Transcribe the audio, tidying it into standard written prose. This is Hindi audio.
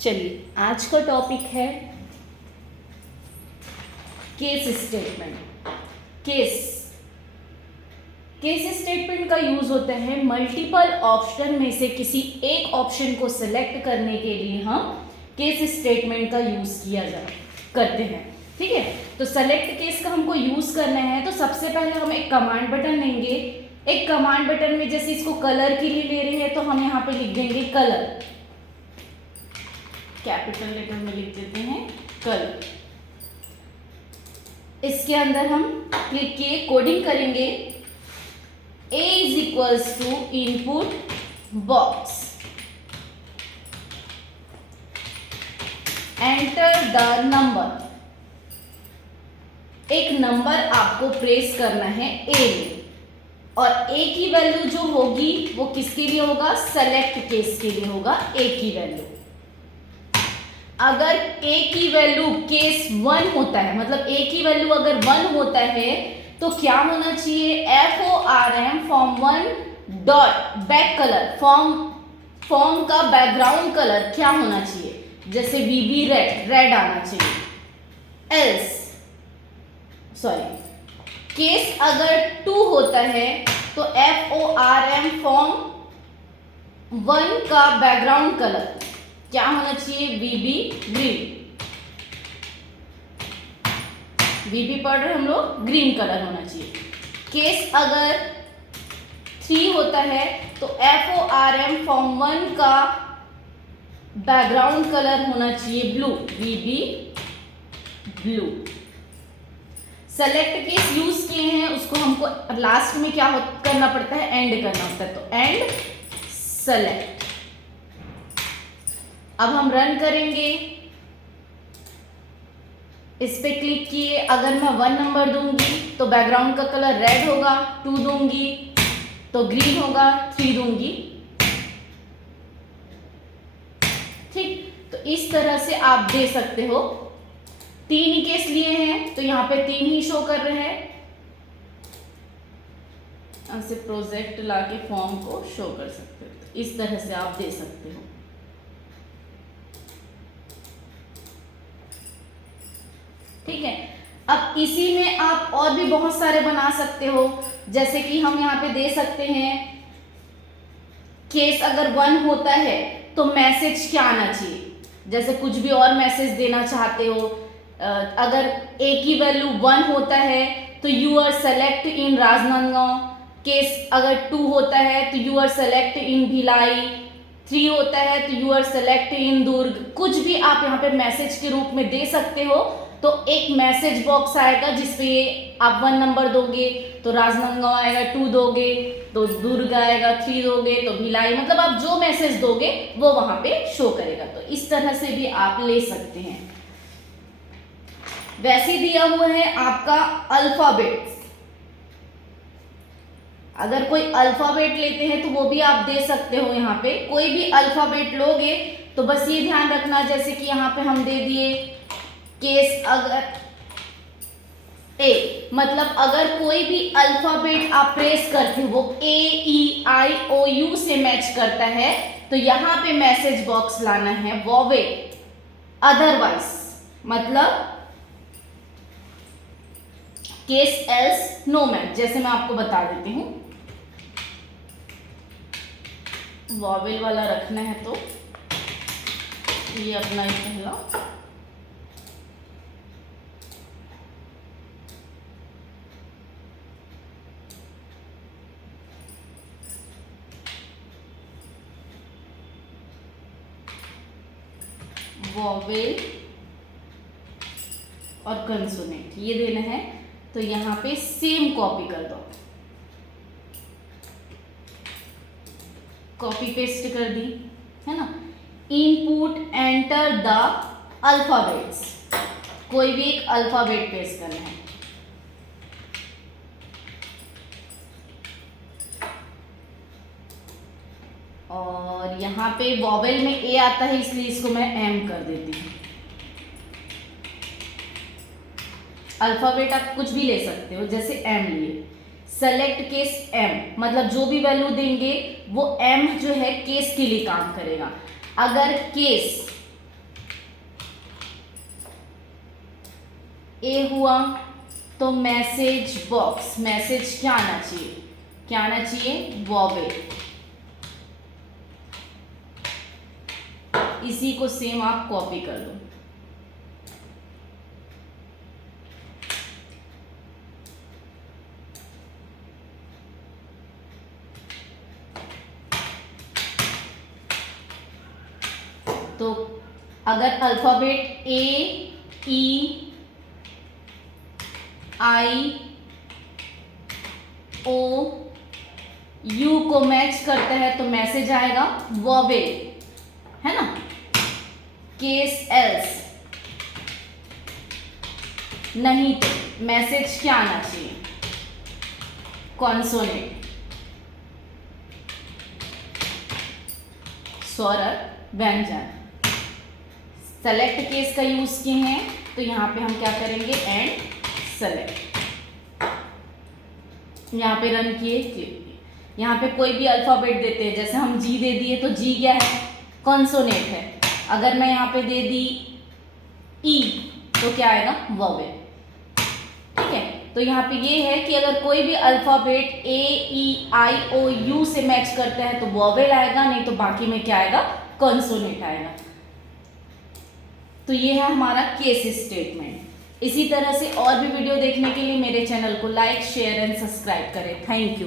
चलिए आज का टॉपिक है केस स्टेटमेंट। केस स्टेटमेंट का यूज होता है मल्टीपल ऑप्शन में से किसी एक ऑप्शन को सिलेक्ट करने के लिए हम केस स्टेटमेंट का यूज करते हैं। ठीक है, तो सेलेक्ट केस का हमको यूज करना है तो सबसे पहले हम एक कमांड बटन लेंगे। एक कमांड बटन में जैसे इसको कलर के लिए ले रहे हैं तो हम यहाँ पे लिख देंगे कलर, कैपिटल लेटर में लिख देते हैं कलर। इसके अंदर हम क्लिक किए, कोडिंग करेंगे। A is equals to input box, enter the number. एक नंबर आपको प्रेस करना है A में, और A की वैल्यू जो होगी वो किसके लिए होगा? सेलेक्ट केस के लिए होगा A की वैल्यू। अगर A की वैल्यू केस 1 होता है, मतलब A की वैल्यू अगर 1 होता है तो क्या होना चाहिए? FORM form 1 dot back colour, form का बैकग्राउंड कलर क्या होना चाहिए? जैसे VB रेड आना चाहिए। एल्स केस अगर 2 होता है तो FORM फॉर्म 1 का बैकग्राउंड कलर क्या होना चाहिए? VB green. VB पढ़ रहे हम लोग, ग्रीन कलर होना चाहिए। केस अगर 3 होता है तो FORM फॉर्म 1 का बैकग्राउंड कलर होना चाहिए blue, VB blue. Select case use किए हैं, उसको हमको लास्ट में क्या करना पड़ता है? एंड करना होता है, तो एंड सेलेक्ट। अब हम रन करेंगे, इस पे क्लिक किए। अगर मैं 1 नंबर दूंगी तो बैकग्राउंड का कलर रेड होगा, 2 दूंगी तो ग्रीन होगा, 3 दूंगी। ठीक, तो इस तरह से आप दे सकते हो। 3 ही केस लिए हैं तो यहाँ पे 3 ही शो कर रहे हैं। ऐसे प्रोजेक्ट लाके फॉर्म को शो कर सकते हो, तो इस तरह से आप दे सकते हो। ठीक है, अब इसी में आप और भी बहुत सारे बना सकते हो। जैसे कि हम यहाँ पे दे सकते हैं केस अगर 1 होता है तो मैसेज क्या आना चाहिए। जैसे कुछ भी और मैसेज देना चाहते हो, अगर A की वैल्यू 1 होता है तो you are select in Rajnandgaon. Case अगर 2 होता है तो you are select in Bhilai. 3 होता है तो you are select in Durg. कुछ भी आप यहाँ पे मैसेज के रूप में दे सकते हो। तो एक मैसेज बॉक्स आएगा जिसपे आप 1 नंबर दोगे तो राजनांदगांव आएगा, 2 दोगे तो दुर्ग आएगा, 3 दोगे तो भिलाई। मतलब आप जो मैसेज दोगे वो वहां पे शो करेगा। तो इस तरह से भी आप ले सकते हैं। वैसे दिया हुआ है आपका अल्फाबेट। अगर कोई अल्फाबेट लेते हैं तो वो भी आप दे सकते हो। यहाँ पे कोई भी अल्फाबेट लोगे तो बस ये ध्यान रखना, जैसे कि यहाँ पे हम दे दिए केस अगर A, मतलब अगर कोई भी अल्फाबेट आप प्रेस करते हो वो AEIOU से मैच करता है तो यहाँ पे मैसेज बॉक्स लाना है वॉवेल। अदरवाइज मतलब केस एल्स नो मैच। जैसे मैं आपको बता देती हूँ, वॉवेल वाला रखना है तो ये अपना ही पहला वॉवेल और कंसोनेंट ये देना है। तो यहाँ पे सेम कॉपी कर दो, कॉपी पेस्ट कर दी है ना। इनपुट एंटर द अल्फाबेट्स, कोई भी एक अल्फाबेट पेस्ट करना है। और यहाँ पे वॉवेल में A आता है इसलिए इसको मैं M कर देती हूँ। अल्फाबेट आप कुछ भी ले सकते हो, जैसे M लिए। सेलेक्ट केस M, मतलब जो भी वैल्यू देंगे वो M जो है केस के लिए काम करेगा। अगर केस ए हुआ तो मैसेज बॉक्स, मैसेज क्या आना चाहिए, क्या आना चाहिए, वॉवेल। इसी को सेम आप कॉपी कर लो। तो अगर alphabet A, E, I, O, U को मैच करता है तो मैसेज आएगा वॉवेल, है ना। केस एल्स, नहीं तो मैसेज क्या आना चाहिए, कॉन्सोनेंट। स्वर व्यंजन। सेलेक्ट केस का यूज किए हैं तो यहां पे हम क्या करेंगे, एंड सेलेक्ट। यहां पे रन किए, यहां पे कोई भी अल्फाबेट देते हैं, जैसे हम जी दे दिए तो जी क्या है, कॉन्सोनेंट है। अगर मैं यहाँ पे दे दी ई तो क्या आएगा, वॉवेल। ठीक है, तो यहाँ पे ये है कि अगर कोई भी alphabet A, E, I, O, U से मैच करता है तो वॉवेल आएगा, नहीं तो बाकी में क्या आएगा, कॉन्सोनेंट आएगा। तो ये है हमारा केस स्टेटमेंट। इसी तरह से और भी वीडियो देखने के लिए मेरे चैनल को लाइक, शेयर एंड सब्सक्राइब करें। Thank you.